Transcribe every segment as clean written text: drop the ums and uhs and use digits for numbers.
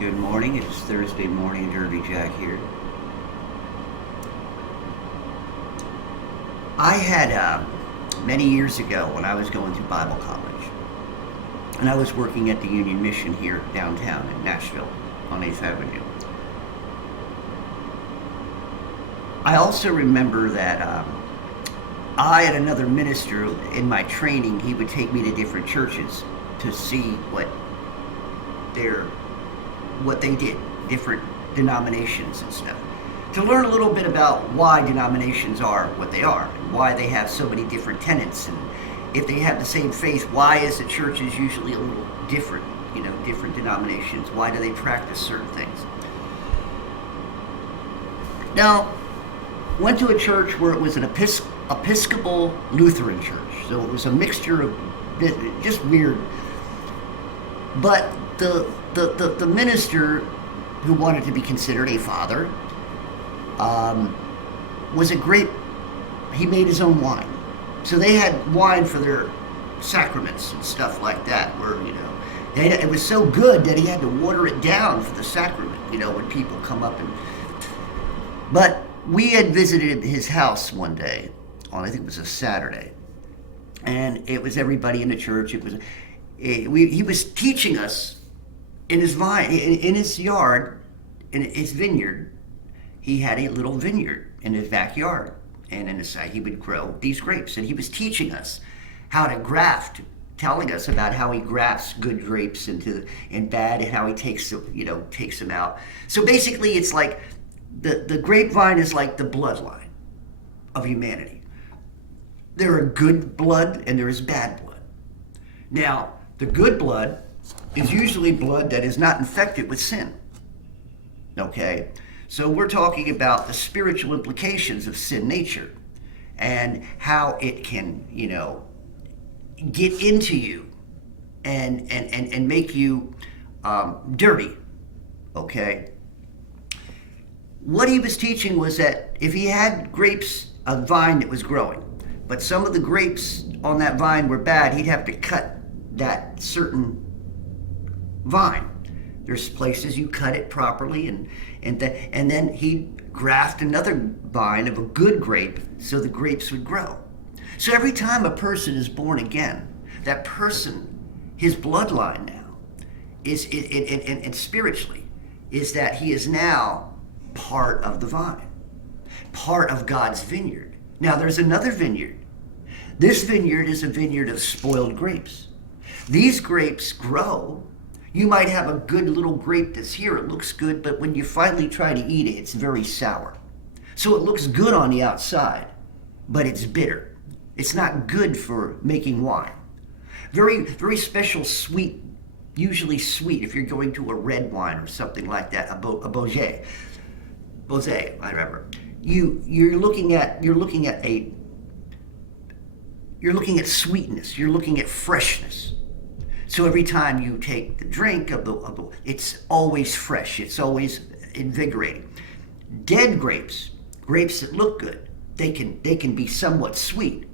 Good morning. It's Thursday morning. Derby Jack here. I had many years ago when I was going through Bible college, and I was working at the Union Mission here downtown in Nashville on 8th Avenue. I also remember that I and another minister in my training, he would take me to different churches to see their what they did, different denominations and stuff, to learn a little bit about why denominations are what they are, and why they have so many different tenets, and if they have the same faith, why is the churches usually a little different, different denominations, why do they practice certain things. Now, went to a church where it was an Episcopal Lutheran church, so it was a mixture of just weird, but the minister who wanted to be considered a father was a great, he made his own wine. So they had wine for their sacraments and stuff like that, where, it was so good that he had to water it down for the sacrament, when people come up and, but we had visited his house one day on, I think it was a Saturday, and it was everybody in the church. He was teaching us in his vine, in his yard, in his vineyard. He had a little vineyard in his backyard, and in the side he would grow these grapes. And he was teaching us how to graft, telling us about how he grafts good grapes and bad, and how he takes them out. So basically, it's like the grapevine is like the bloodline of humanity. There are good blood and there is bad blood. Now, the good blood is usually blood that is not infected with sin. Okay? So we're talking about the spiritual implications of sin nature and how it can, get into you and make you dirty. Okay? What he was teaching was that if he had grapes, a vine that was growing, but some of the grapes on that vine were bad, he'd have to cut that certain vine. There's places you cut it properly, and then he'd graft another vine of a good grape so the grapes would grow. So every time a person is born again, that person, his bloodline now, is and spiritually, is that he is now part of the vine, part of God's vineyard. Now there's another vineyard. This vineyard is a vineyard of spoiled grapes. These grapes grow. You might have a good little grape that's here, it looks good, but when you finally try to eat it, it's very sour. So it looks good on the outside, but it's bitter. It's not good for making wine. Very, very special sweet, usually sweet if you're going to a red wine or something like that, a Beaujolais, I remember. You're looking at sweetness, you're looking at freshness. So every time you take the drink of the, it's always fresh. It's always invigorating. Dead grapes that look good, they can be somewhat sweet,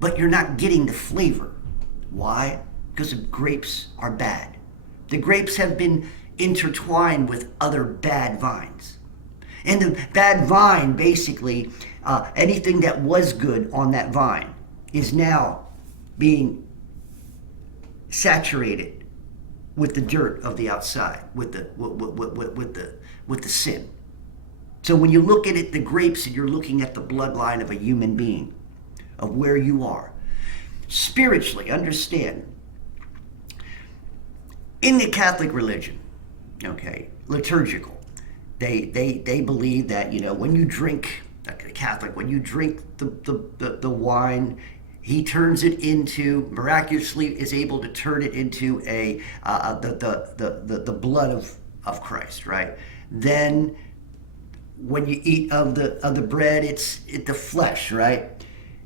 but you're not getting the flavor. Why? Because the grapes are bad. The grapes have been intertwined with other bad vines. And the bad vine, basically, anything that was good on that vine is now being saturated with the dirt of the outside, with the sin. So when you look at it, the grapes, and you're looking at the bloodline of a human being, of where you are. Spiritually, understand, in the Catholic religion, okay, liturgical, they believe that, when you drink, like the Catholic, when you drink the wine, he turns it into, miraculously is able to turn it into the blood of Christ, right? Then when you eat of the bread, it's the flesh, right?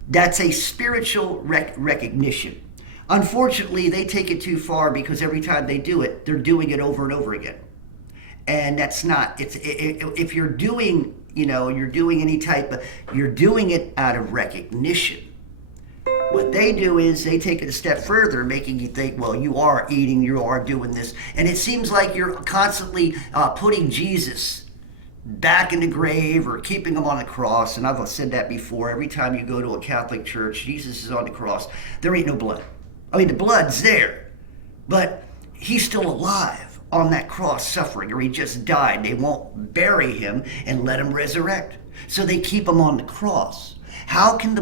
That's a spiritual recognition. Unfortunately, they take it too far, because every time they do it, they're doing it over and over again. And that's not, if you're doing, you're doing any type of, you're doing it out of recognition. What they do is they take it a step further, making you think, well, you are eating, you are doing this. And it seems like you're constantly putting Jesus back in the grave or keeping him on the cross. And I've said that before. Every time you go to a Catholic church, Jesus is on the cross. There ain't no blood. I mean, the blood's there, but he's still alive on that cross suffering, or he just died. They won't bury him and let him resurrect. So they keep him on the cross. How can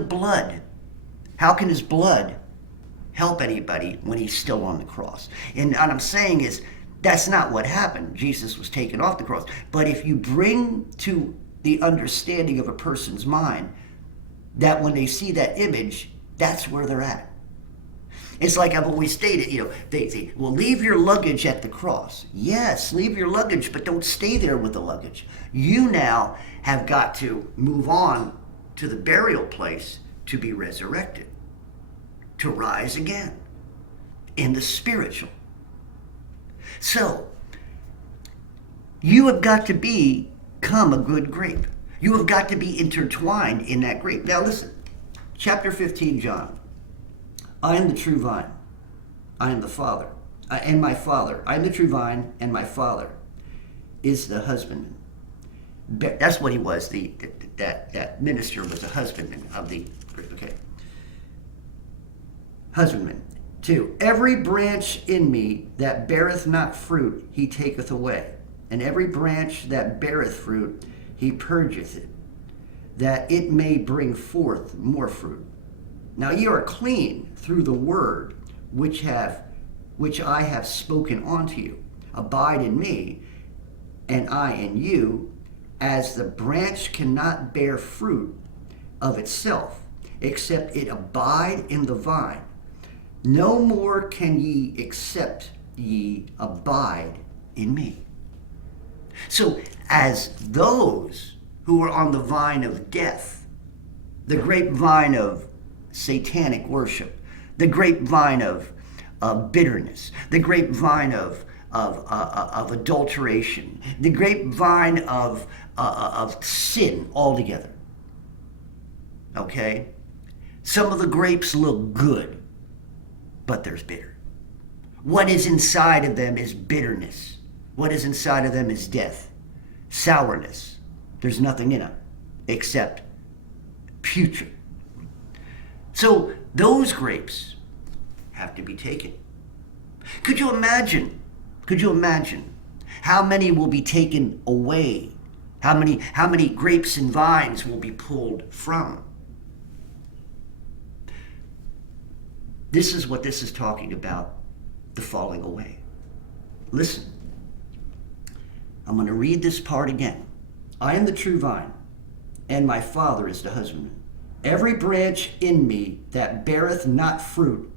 his blood help anybody when he's still on the cross? And what I'm saying is, that's not what happened. Jesus was taken off the cross. But if you bring to the understanding of a person's mind that when they see that image, that's where they're at. It's like I've always stated, they say, well, leave your luggage at the cross. Yes, leave your luggage, but don't stay there with the luggage. You now have got to move on to the burial place to be resurrected, to rise again in the spiritual. So, you have got to become a good grape. You have got to be intertwined in that grape. Now listen, chapter 15, John. I am the true vine. I am the Father, and my Father. I am the true vine, and my Father is the husbandman. That's what he was. That minister was a husbandman of the grape. Okay. Husbandman. 2. Every branch in me that beareth not fruit, he taketh away. And every branch that beareth fruit, he purgeth it, that it may bring forth more fruit. Now ye are clean through the word which I have spoken unto you. Abide in me, and I in you, as the branch cannot bear fruit of itself, except it abide in the vine. No more can ye except ye abide in me. So as those who are on the vine of death, the grapevine of satanic worship, the grapevine of bitterness, the grapevine of adulteration, the grapevine of sin altogether. Okay? Some of the grapes look good, but there's bitter. What is inside of them is bitterness. What is inside of them is death, sourness. There's nothing in them except putrid. So those grapes have to be taken. Could you imagine how many will be taken away? How many grapes and vines will be pulled from? This is what this is talking about, the falling away. Listen, I'm going to read this part again. I am the true vine, and my Father is the husbandman. Every branch in me that beareth not fruit,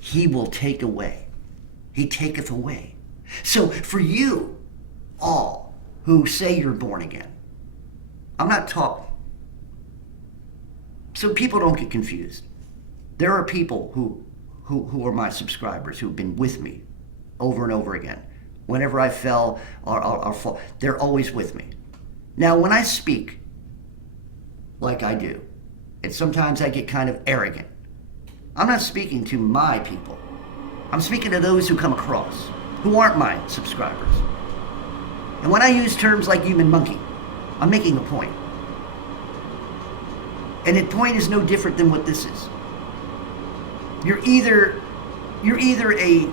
he will take away. He taketh away. So for you all who say you're born again, I'm not talking. So people don't get confused. There are people who are my subscribers who've been with me over and over again. Whenever I fell or fall, they're always with me. Now, when I speak like I do, and sometimes I get kind of arrogant, I'm not speaking to my people. I'm speaking to those who come across, who aren't my subscribers. And when I use terms like human monkey, I'm making a point. And the point is no different than what this is. You're either a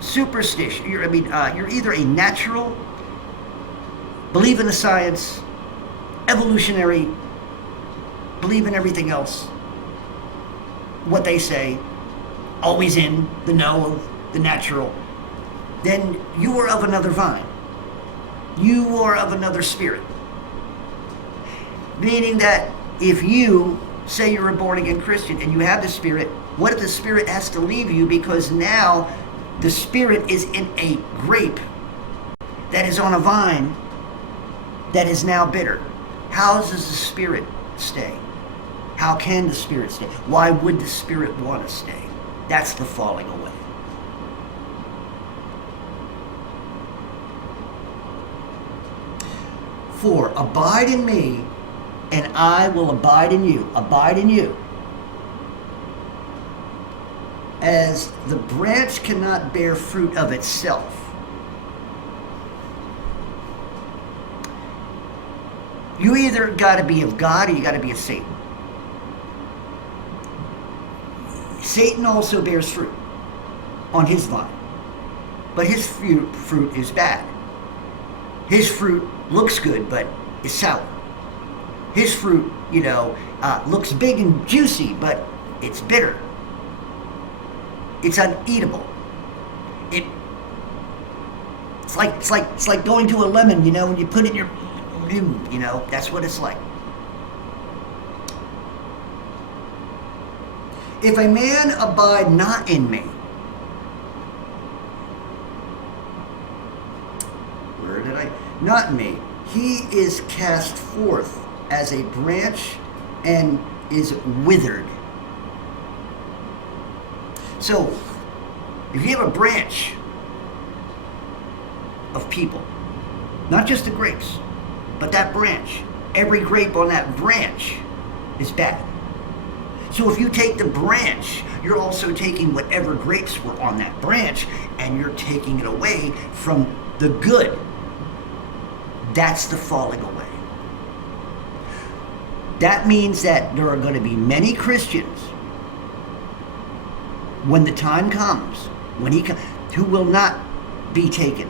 superstition. You're either a natural, believe in the science, evolutionary, believe in everything else, what they say, always in the know of the natural. Then you are of another vine. You are of another spirit. Meaning that if you say you're a born again Christian and you have the Spirit, what if the Spirit has to leave you because now the Spirit is in a grape that is on a vine that is now bitter? How does the Spirit stay? How can the Spirit stay? Why would the Spirit want to stay? That's the falling away. For abide in me, and I will abide in you. Abide in you. as the branch cannot bear fruit of itself. You either got to be of God or you got to be of Satan. Satan also bears fruit on his vine, but his fruit is bad. His fruit looks good, but is sour. His fruit, looks big and juicy, but it's bitter. It's uneatable. It's like going to a lemon, when you put it in your, that's what it's like. If a man abide not in me, not in me, he is cast forth as a branch and is withered. So, if you have a branch of people, not just the grapes, but that branch, every grape on that branch is bad. So if you take the branch, you're also taking whatever grapes were on that branch and you're taking it away from the good. That's the falling away. That means that there are going to be many Christians when the time comes, who will not be taken,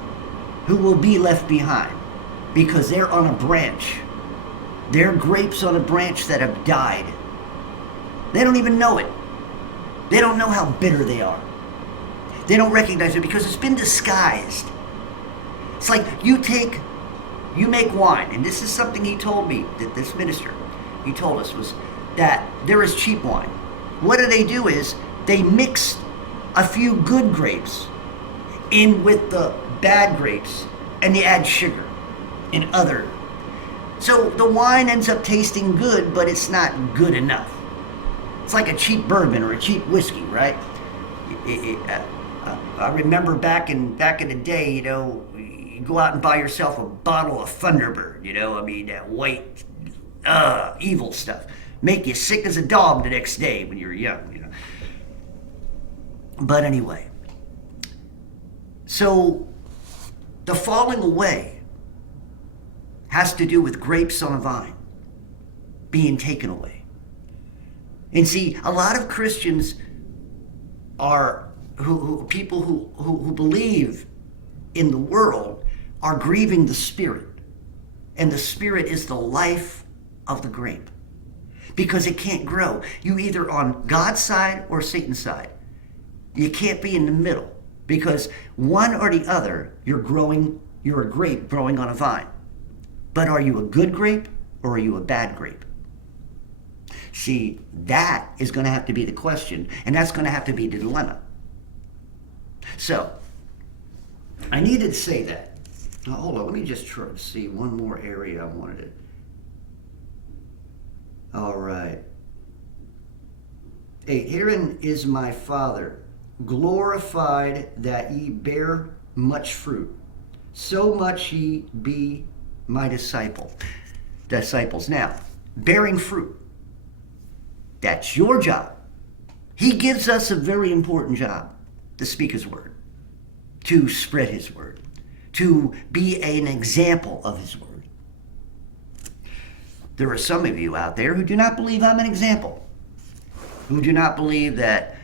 who will be left behind because they're on a branch. They're grapes on a branch that have died. They don't even know it. They don't know how bitter they are. They don't recognize it because it's been disguised. It's like you make wine, and this is something he told me, that this minister, he told us, was that there is cheap wine. What do is they mix a few good grapes in with the bad grapes, and they add sugar and other. So the wine ends up tasting good, but it's not good enough. It's like a cheap bourbon or a cheap whiskey, right? I remember back in the day, you go out and buy yourself a bottle of Thunderbird, that white, evil stuff. Make you sick as a dog the next day when you're young, But anyway, so the falling away has to do with grapes on a vine being taken away. And see, a lot of Christians are, people who believe in the world are grieving the Spirit. And the Spirit is the life of the grape. Because it can't grow. You're either on God's side or Satan's side. You can't be in the middle. Because one or the other, you're a grape growing on a vine. But are you a good grape or are you a bad grape? See, that is going to have to be the question, and that's going to have to be the dilemma. So, I needed to say that. Now, hold on, let me just try to see one more area I wanted it. All right. 8, herein is my Father, glorified that ye bear much fruit, so much ye be my disciples. Now, bearing fruit. That's your job. He gives us a very important job to speak his word, to spread his word, to be an example of his word. There are some of you out there who do not believe I'm an example, who do not believe that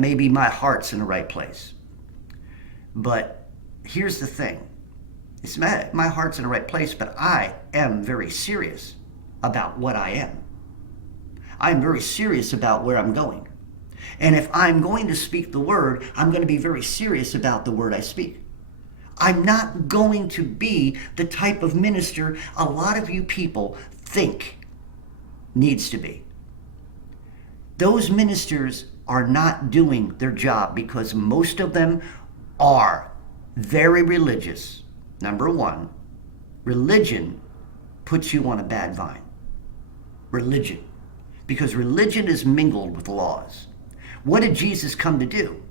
maybe my heart's in the right place. But here's the thing. It's my heart's in the right place, but I am very serious about what I am. I'm very serious about where I'm going. And if I'm going to speak the word, I'm going to be very serious about the word I speak. I'm not going to be the type of minister a lot of you people think needs to be. Those ministers are not doing their job because most of them are very religious. Number one, religion puts you on a bad vine. Religion. Because religion is mingled with laws. What did Jesus come to do?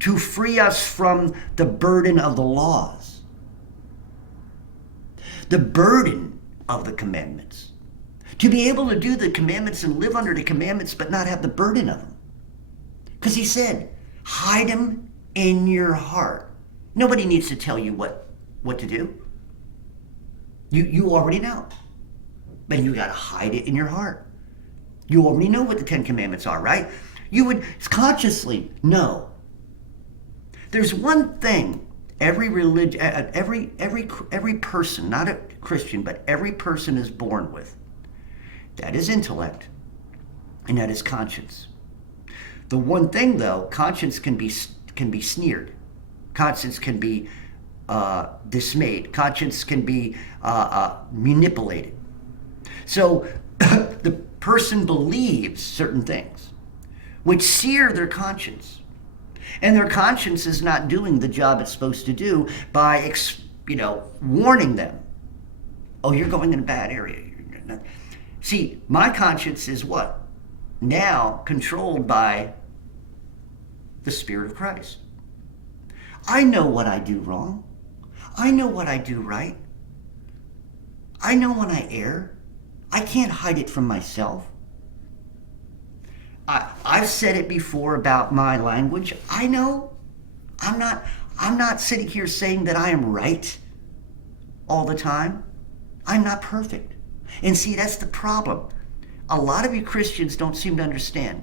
To free us from the burden of the laws. The burden of the commandments. To be able to do the commandments and live under the commandments but not have the burden of them. Because he said, hide them in your heart. Nobody needs to tell you what to do. You already know. But you got to hide it in your heart. You already know what the Ten Commandments are, right? You would consciously know. There's one thing every religion, every person, not a Christian, but every person is born with. That is intellect, and that is conscience. The one thing, though, conscience can be sneered. Conscience can be dismayed. Conscience can be manipulated. So the person believes certain things, which sear their conscience. And their conscience is not doing the job it's supposed to do by, warning them. Oh, you're going in a bad area. See, my conscience is what? Now controlled by the Spirit of Christ. I know what I do wrong. I know what I do right. I know when I err. I can't hide it from myself. I've said it before about my language. I know. I'm not sitting here saying that I am right all the time. I'm not perfect. And see, that's the problem. A lot of you Christians don't seem to understand.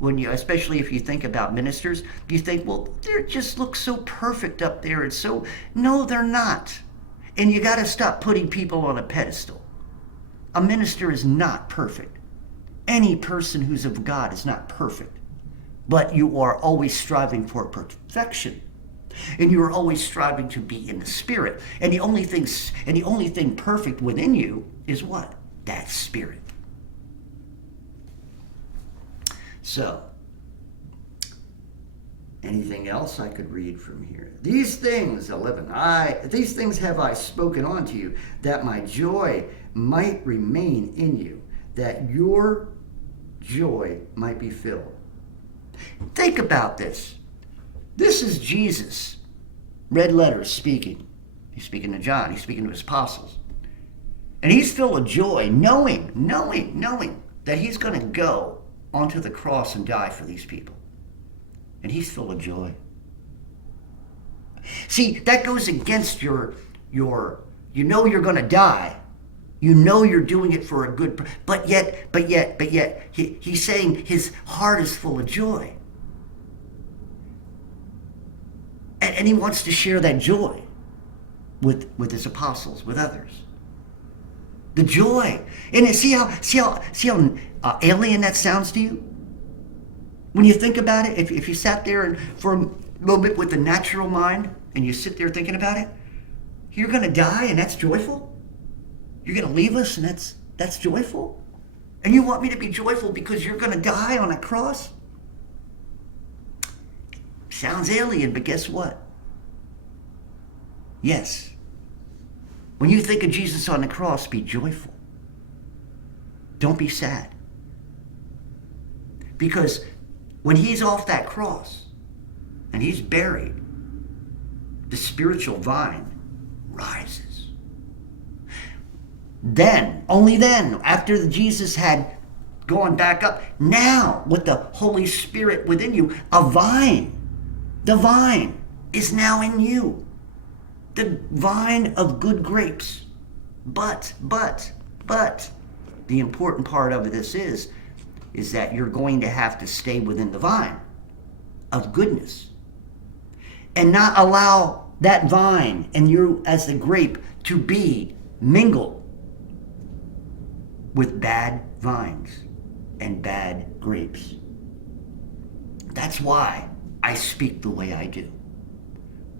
Especially if you think about ministers, you think, well, they just look so perfect up there. And so, no, they're not. And you got to stop putting people on a pedestal. A minister is not perfect. Any person who's of God is not perfect. But you are always striving for perfection. And you are always striving to be in the Spirit. And the only thing perfect within you is what? That Spirit. So, anything else I could read from here? These things, 11, these things have I spoken unto you, that my joy might remain in you, that your joy might be filled. Think about this. This is Jesus, red letters, speaking. He's speaking to John. He's speaking to his apostles. And he's filled with joy, knowing that he's going to go onto the cross and die for these people. And he's full of joy. See, that goes against your you're going to die. You know you're doing it for a good, but yet, he's saying his heart is full of joy. And he wants to share that joy with his apostles, with others. The joy. And see how alien that sounds to you? When you think about it, if you sat there and for a little bit with the natural mind, and you sit there thinking about it, you're going to die and that's joyful? You're going to leave us and that's joyful? And you want me to be joyful because you're going to die on a cross? Sounds alien, but guess what? Yes. When you think of Jesus on the cross, be joyful. Don't be sad. Because when he's off that cross and he's buried, the spiritual vine rises. Then, only then, after Jesus had gone back up, now with the Holy Spirit within you, the vine is now in you. The vine of good grapes. But, the important part of this is that you're going to have to stay within the vine of goodness and not allow that vine and you as the grape to be mingled with bad vines and bad grapes. That's why I speak the way I do.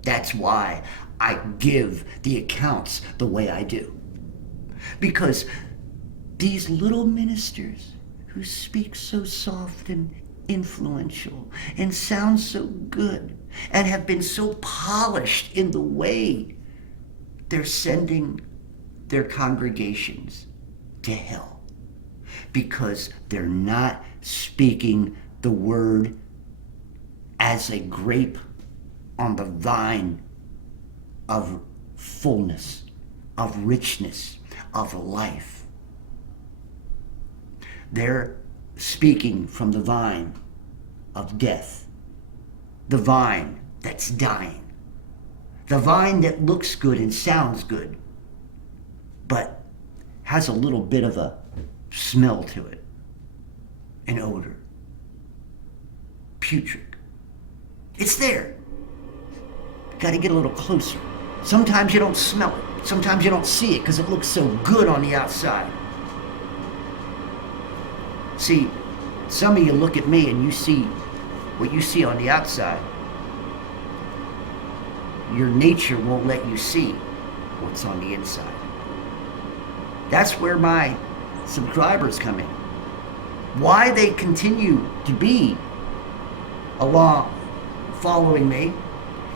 That's why I give the accounts the way I do. Because these little ministers who speak so soft and influential and sound so good and have been so polished in the way they're sending their congregations to hell because they're not speaking the word as a grape on the vine of fullness, of richness, of life. They're speaking from the vine of death. The vine that's dying. The vine that looks good and sounds good, but has a little bit of a smell to it, an odor. Putrid. It's there. Got to get a little closer. Sometimes you don't smell it. Sometimes you don't see it because it looks so good on the outside. See, some of you look at me and you see what you see on the outside. Your nature won't let you see what's on the inside. That's where my subscribers come in. Why they continue to be along following me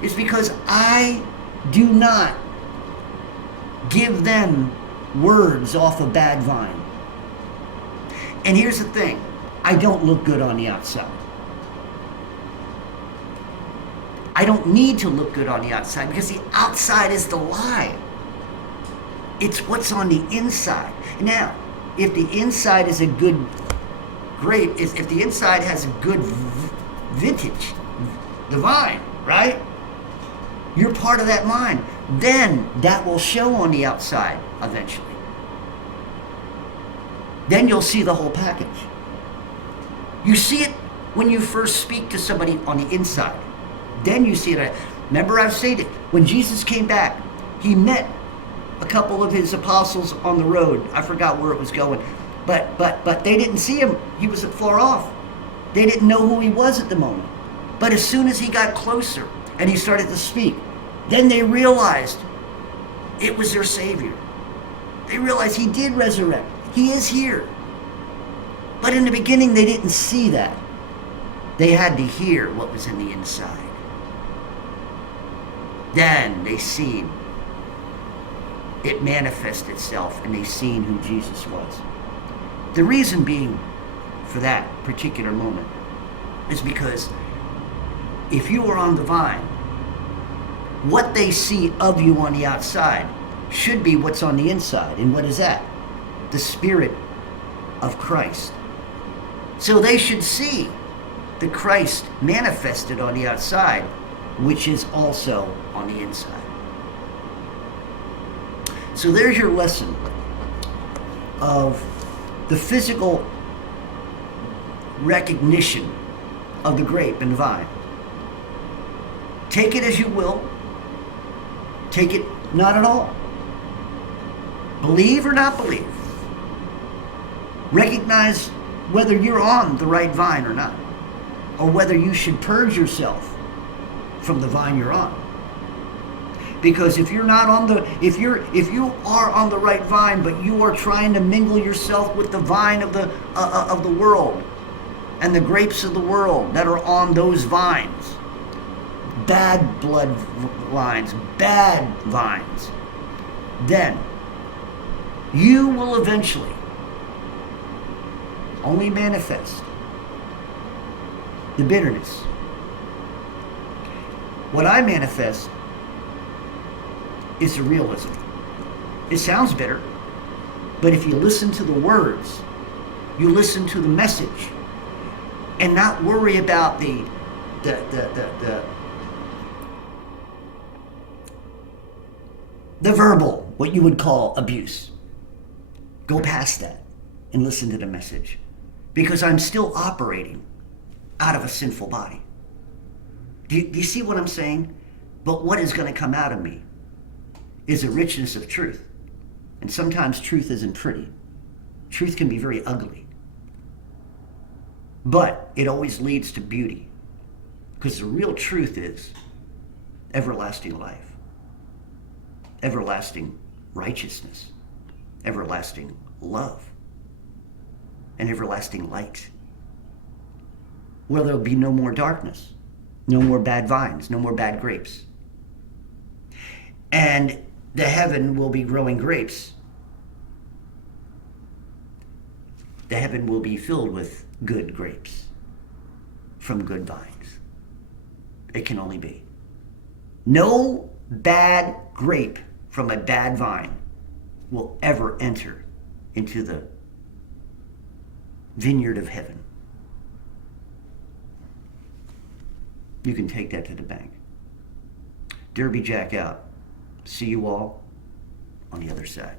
is because I do not give them words off a bad vine. And here's the thing, I don't look good on the outside. I don't need to look good on the outside because the outside is the lie. It's what's on the inside. Now, if the inside is a good grape, if the inside has a good vintage, the vine, right? You're part of that vine. Then that will show on the outside eventually. Then you'll see the whole package. You see it when you first speak to somebody on the inside. Then you see it. Remember, I've stated, when Jesus came back, he met a couple of his apostles on the road. I forgot where it was going. But they didn't see him. He was far off. They didn't know who he was at the moment. But as soon as he got closer and he started to speak, then they realized it was their Savior. They realized he did resurrect. He is here. But in the beginning, they didn't see that. They had to hear what was in the inside. Then they seen it manifest itself, and they seen who Jesus was. The reason being for that particular moment is because if you are on the vine, what they see of you on the outside should be what's on the inside. And what is that? The Spirit of Christ. So they should see the Christ manifested on the outside, which is also on the inside. So there's your lesson of the physical recognition of the grape and the vine. Take it as you will. Take it not at all. Believe or not believe. Recognize whether you're on the right vine or not, or whether you should purge yourself from the vine you're on. Because if you're not on the, if you are on the right vine, but you are trying to mingle yourself with the vine of the world and the grapes of the world that are on those vines, bad bloodlines, bad vines, then you will eventually only manifest the bitterness. What I manifest is the realism. It sounds bitter, but if you listen to the words, you listen to the message, and not worry about the verbal, what you would call abuse. Go past that and listen to the message, because I'm still operating out of a sinful body. Do you see what I'm saying? But what is going to come out of me is a richness of truth. And sometimes truth isn't pretty. Truth can be very ugly. But it always leads to beauty. Because the real truth is everlasting life, everlasting righteousness, everlasting love, and everlasting light. Where there'll be no more darkness, no more bad vines, no more bad grapes. And the heaven will be growing grapes. The heaven will be filled with good grapes from good vines. It can only be. No bad grape from a bad vine will ever enter into the vineyard of heaven. You can take that to the bank. Derby Jack out. See you all on the other side.